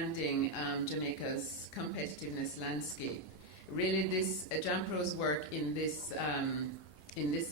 branding Jamaica's competitiveness landscape. Really, this JAMPRO's work in this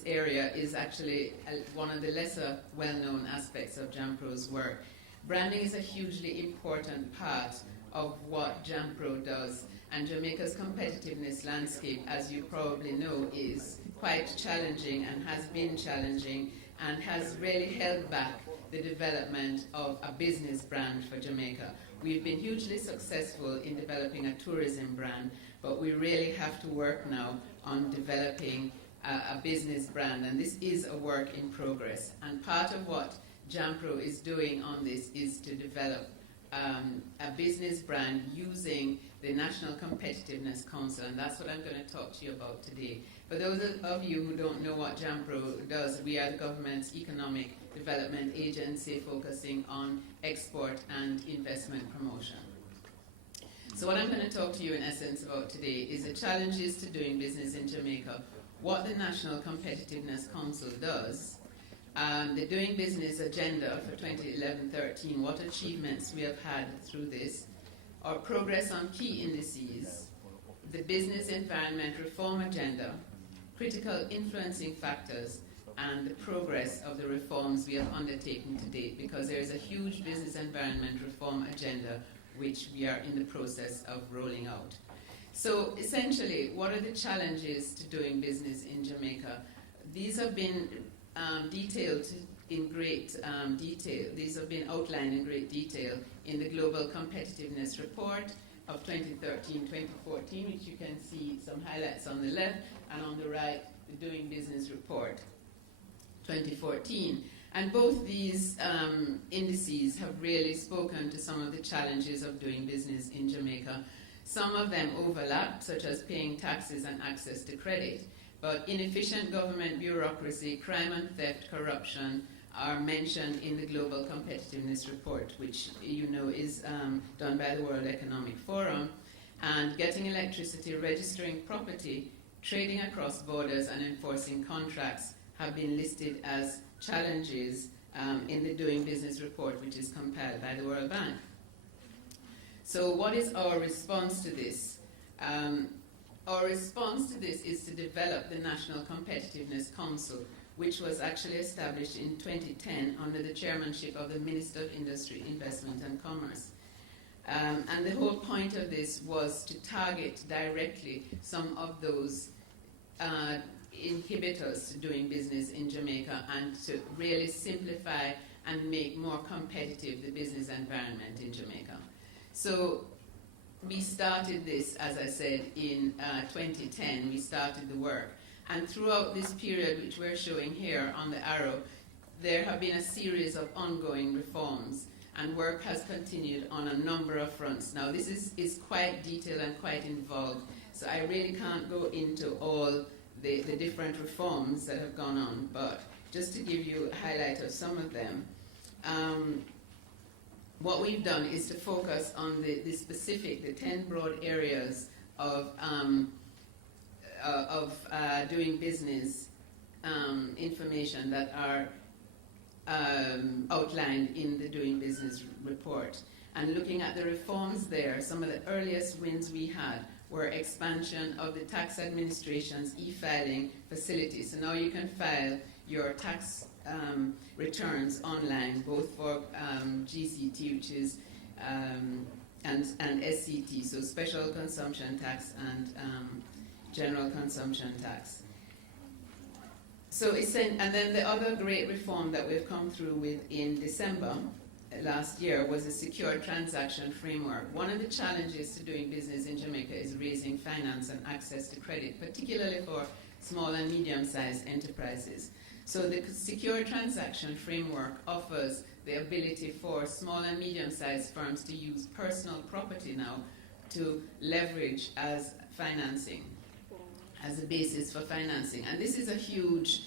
area is actually one of the lesser well-known aspects of JAMPRO's work. Branding is a hugely important part of what JAMPRO does, and Jamaica's competitiveness landscape, as you probably know, is quite challenging and has been challenging and has really held back the development of a business brand for Jamaica. We've been hugely successful in developing a tourism brand, but we really have to work now on developing a business brand, and this is a work in progress. And part of what JAMPRO is doing on this is to develop a business brand using the National Competitiveness Council, and that's what I'm going to talk to you about today. For those of you who don't know what JAMPRO does, we are the government's economic development agency focusing on export and investment promotion. So what I'm going to talk to you in essence about today is the challenges to doing business in Jamaica, what the National Competitiveness Council does, the doing business agenda for 2011-13, what achievements we have had through this, our progress on key indices, the business environment reform agenda, critical influencing factors, and the progress of the reforms we have undertaken to date, because there is a huge business environment reform agenda which we are in the process of rolling out. So essentially, what are the challenges to doing business in Jamaica? These have been detailed in great detail. These have been outlined in great detail in the Global Competitiveness Report of 2013-2014, which you can see some highlights on the left, and on the right, the Doing Business Report 2014. And both these indices have really spoken to some of the challenges of doing business in Jamaica. Some of them overlap, such as paying taxes and access to credit. But inefficient government bureaucracy, crime and theft, corruption are mentioned in the Global Competitiveness Report, which you know is done by the World Economic Forum. And getting electricity, registering property, trading across borders, and enforcing contracts have been listed as challenges in the Doing Business Report, which is compiled by the World Bank. So what is our response to this? Our response to this is to develop the National Competitiveness Council, which was actually established in 2010 under the chairmanship of the Minister of Industry, Investment and Commerce. And the whole point of this was to target directly some of those inhibitors to doing business in Jamaica and to really simplify and make more competitive the business environment in Jamaica. So we started this, as I said, in 2010. We started the work. And throughout this period, which we're showing here on the arrow, there have been a series of ongoing reforms, and work has continued on a number of fronts. Now, this is quite detailed and quite involved, so I really can't go into all the different reforms that have gone on, but just to give you a highlight of some of them, what we've done is to focus on the specific, the 10 broad areas of doing business information that are outlined in the Doing Business Report. And looking at the reforms there, some of the earliest wins we had were expansion of the tax administration's e-filing facility. So now you can file your tax returns online, both for GCT, which is and SCT, so special consumption tax and general consumption tax. So and then the other great reform that we've come through with in December last year was a secure transaction framework. One of the challenges to doing business in Jamaica is raising finance and access to credit, particularly for small and medium-sized enterprises. So the secure transaction framework offers the ability for small and medium-sized firms to use personal property now to leverage as financing, as a basis for financing. And this is a huge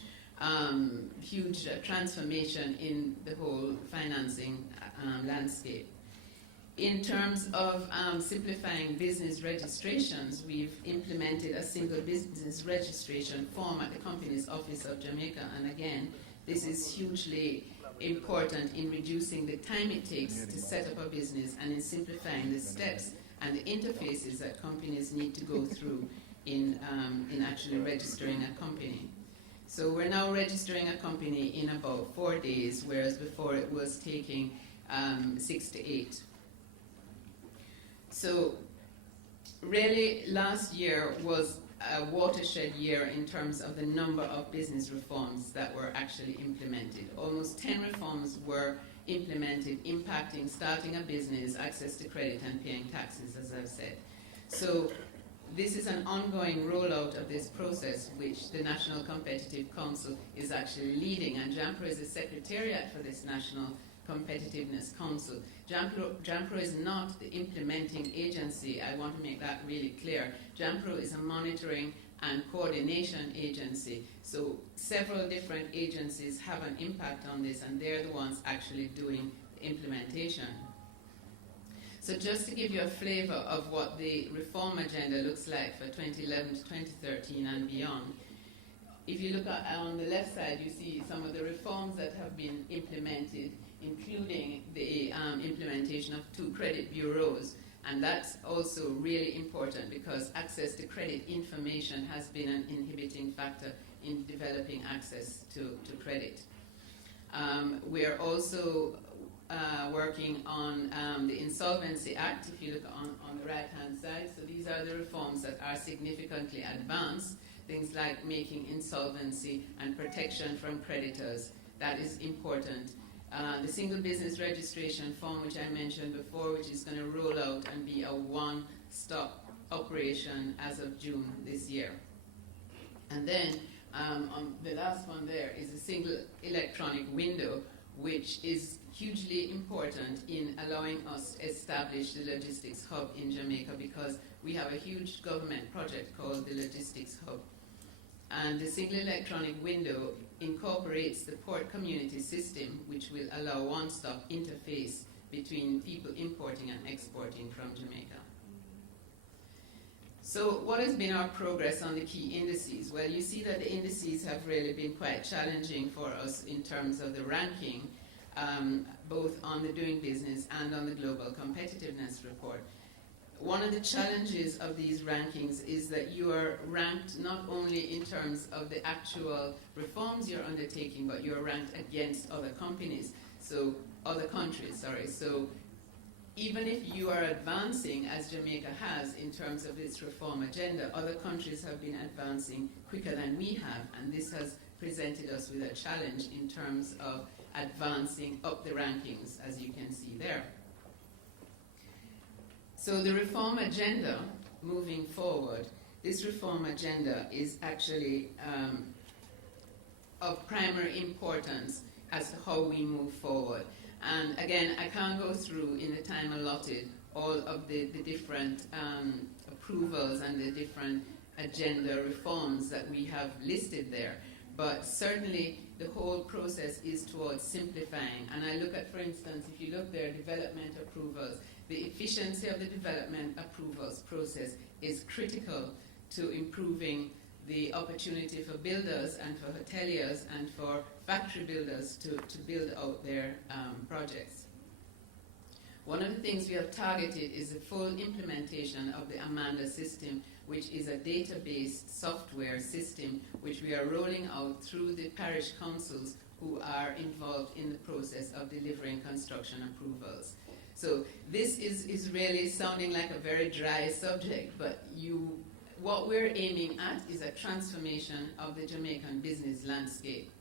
transformation in the whole financing landscape. In terms of simplifying business registrations, we've implemented a single business registration form at the Companies Office of Jamaica. And again, this is hugely important in reducing the time it takes to set up a business and in simplifying the steps and the interfaces that companies need to go through in actually registering a company. So we're now registering a company in about 4 days, whereas before it was taking 6 to 8. So really last year was a watershed year in terms of the number of business reforms that were actually implemented. Almost 10 reforms were implemented, impacting starting a business, access to credit, and paying taxes, as I've said. So this is an ongoing rollout of this process, which the National Competitive Council is actually leading, and JAMPRO is the secretariat for this National Competitiveness Council. JAMPRO is not the implementing agency. I want to make that really clear. JAMPRO is a monitoring and coordination agency. So several different agencies have an impact on this, and they're the ones actually doing the implementation. So just to give you a flavor of what the reform agenda looks like for 2011 to 2013 and beyond, if you look on the left side, you see some of the reforms that have been implemented, including the implementation of 2 credit bureaus. And that's also really important because access to credit information has been an inhibiting factor in developing access to credit. We're also working on the Insolvency Act, if you look on the right-hand side. So these are the reforms that are significantly advanced, things like making insolvency and protection from creditors. That is important. The single business registration form, which I mentioned before, which is going to roll out and be a one-stop operation as of June this year. And then on the last one there is a single electronic window, which is hugely important in allowing us to establish the logistics hub in Jamaica, because we have a huge government project called the Logistics Hub. And the single electronic window incorporates the port community system, which will allow one-stop interface between people importing and exporting from Jamaica. So what has been our progress on the key indices? Well, you see that the indices have really been quite challenging for us in terms of the ranking, both on the Doing Business and on the Global Competitiveness Report. One of the challenges of these rankings is that you are ranked not only in terms of the actual reforms you're undertaking, but you're ranked against other countries. So even if you are advancing, as Jamaica has, in terms of its reform agenda, other countries have been advancing quicker than we have, and this has presented us with a challenge in terms of advancing up the rankings, as you can see there. So the reform agenda, moving forward, this reform agenda is actually of primary importance as to how we move forward. And again, I can't go through in the time allotted all of the different approvals and the different agenda reforms that we have listed there. But certainly the whole process is towards simplifying. And I look at, for instance, if you look there, development approvals, the efficiency of the development approvals process is critical to improving the opportunity for builders and for hoteliers and for factory builders to build out their projects. One of the things we have targeted is the full implementation of the Amanda system, which is a database software system which we are rolling out through the parish councils who are involved in the process of delivering construction approvals. So this is really sounding like a very dry subject, but what we're aiming at is a transformation of the Jamaican business landscape.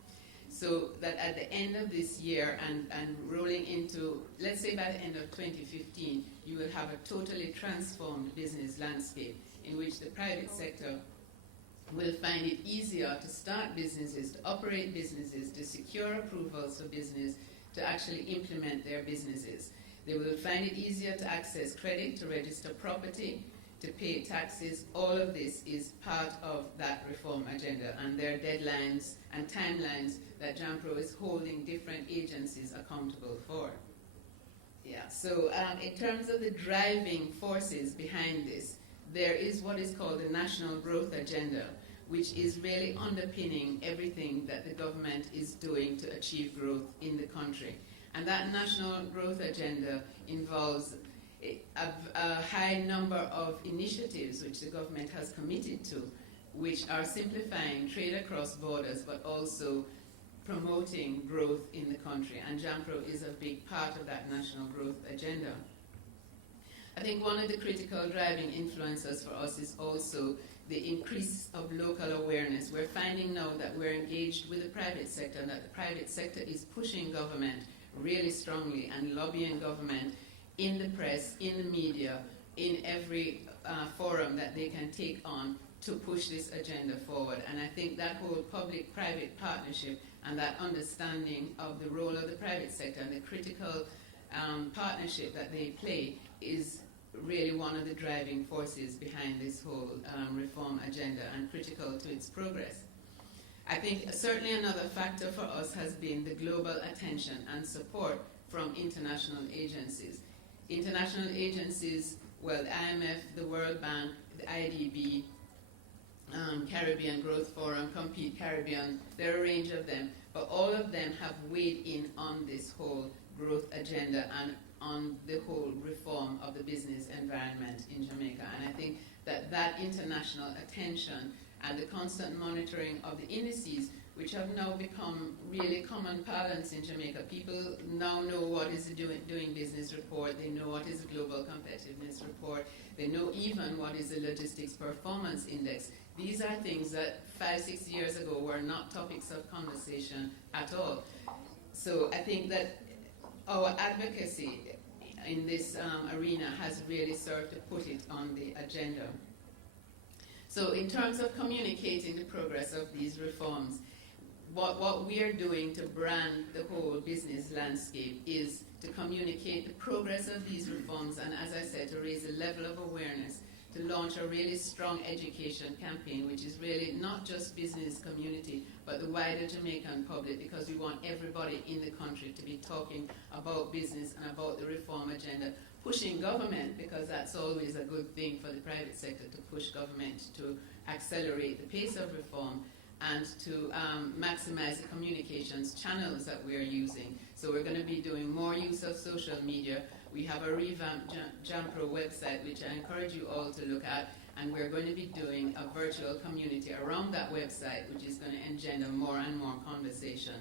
So that at the end of this year and rolling into, let's say by the end of 2015, you will have a totally transformed business landscape in which the private sector will find it easier to start businesses, to operate businesses, to secure approvals for business, to actually implement their businesses. They will find it easier to access credit, to register property, to pay taxes. All of this is part of that reform agenda, and there are deadlines and timelines that JAMPRO is holding different agencies accountable for. Yeah. So in terms of the driving forces behind this, there is what is called the National Growth Agenda, which is really underpinning everything that the government is doing to achieve growth in the country. And that national growth agenda involves a high number of initiatives which the government has committed to, which are simplifying trade across borders, but also promoting growth in the country. And JAMPRO is a big part of that national growth agenda. I think one of the critical driving influences for us is also the increase of local awareness. We're finding now that we're engaged with the private sector, and that the private sector is pushing government really strongly and lobbying government in the press, in the media, in every forum that they can take on to push this agenda forward. And I think that whole public-private partnership and that understanding of the role of the private sector and the critical partnership that they play is really one of the driving forces behind this whole reform agenda and critical to its progress. I think certainly another factor for us has been the global attention and support from international agencies. International agencies, well, the IMF, the World Bank, the IDB, Caribbean Growth Forum, Compete Caribbean, there are a range of them, but all of them have weighed in on this whole growth agenda and on the whole reform of the business environment in Jamaica. And I think that that international attention and the constant monitoring of the indices, which have now become really common parlance in Jamaica. People now know what is the doing business report, they know what is the global competitiveness report, they know even what is the logistics performance index. These are things that 5-6 years ago were not topics of conversation at all. So I think that our advocacy in this arena has really served to put it on the agenda. So in terms of communicating the progress of these reforms, what we are doing to brand the whole business landscape is to communicate the progress of these reforms and, as I said, to raise the level of awareness, to launch a really strong education campaign, which is really not just business community, but the wider Jamaican public, because we want everybody in the country to be talking about business and about the reform agenda, pushing government, because that's always a good thing for the private sector, to push government to accelerate the pace of reform and to maximize the communications channels that we're using. So we're going to be doing more use of social media. We have a revamped JAMPRO website, which I encourage you all to look at, and we're going to be doing a virtual community around that website, which is going to engender more and more conversation.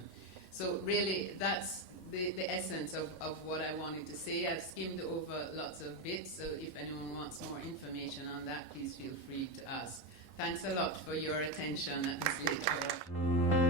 So really, that's the essence of what I wanted to say. I've skimmed over lots of bits, so if anyone wants more information on that, please feel free to ask. Thanks a lot for your attention at this late hour.